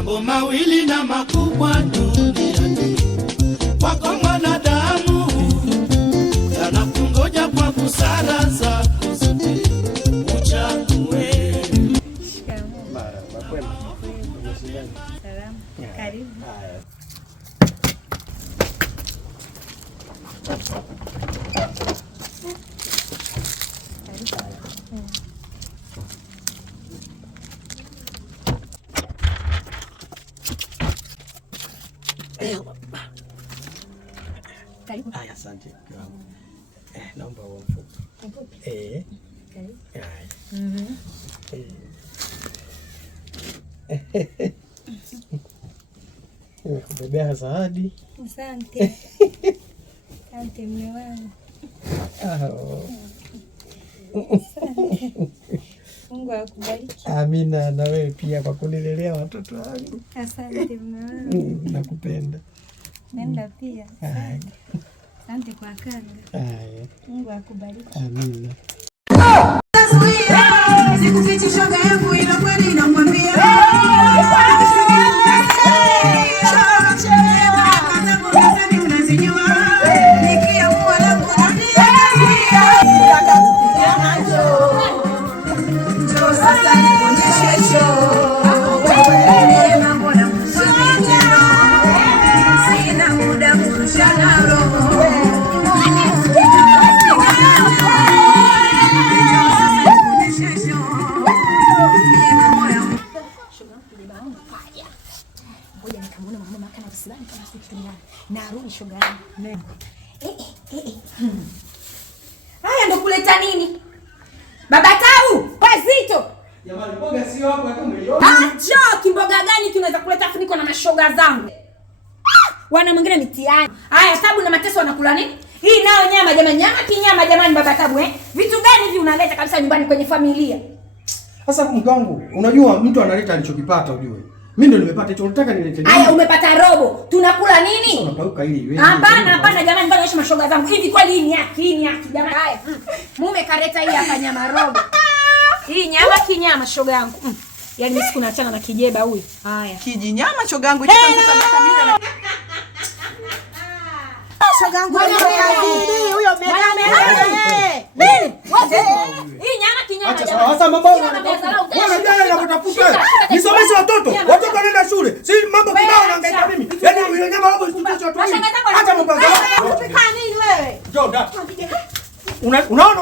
mambo mawili na makubwa duniani. Kwako mwanadamu, yanakungoja kwa busara zako zote uchague. Marahaba, kwema. Salamu. Karibu. Karibu. Haya, asante. Naomba uwe mfupi. Karibu. Nimekubebea zawadi. Asante. Asante mume wangu. Mungu akubariki. Amina, na wewe pia kwa kunilelea watoto wangu. Asante mume wangu. Nakupenda. Nenda pia. Asante kwa kanga. Mungu akubariki. Amina. Sikufichi shoga yangu ila kweli nakwambia. Narudi shoga yangu. Haya ndo kuleta nini? Baba Tau, Pazito. Jamani, mboga sio hapo hata umeiona. Acho, kimboga gani kinaweza kuleta funiko na mashoga zangu? Wana mwingine mitiani. Haya, Tabu na Mateso wanakula nini? Hii nao nyama jamani, nyama kinyama jamani Baba Tabu Vitu gani hivi unaleta kabisa nyumbani kwenye familia? Sasa mke wangu, unajua mtu analeta alichokipata ujue. Mimi ndo nimepata hicho, unataka nilete nini? Haya, umepata robo. Tunakula nini? Unapauka ili wewe. Hapana jamani, mbona naishi mashoga zangu? Hivi kweli hii ni haki jamani. Haya. Mume kareta hii hapa nyama robo. Hii nyama kinyama shoga yangu. Yaani mimi siku naachana na kijeba huyu. Haya. Kijinyama shoga yangu itakapata makamila na shoga yangu huyo Nini? Hii nyama kinyama. Acha sasa mambo unajua unapotafuta. Nisomeshe watoto. Watoto wanaenda shule. Si mambo kibao naangaika mimi. Yaani hiyo nyama hapo isitoshe watu. Acha mambo. Unapika nini wewe? Njoo da. Unaona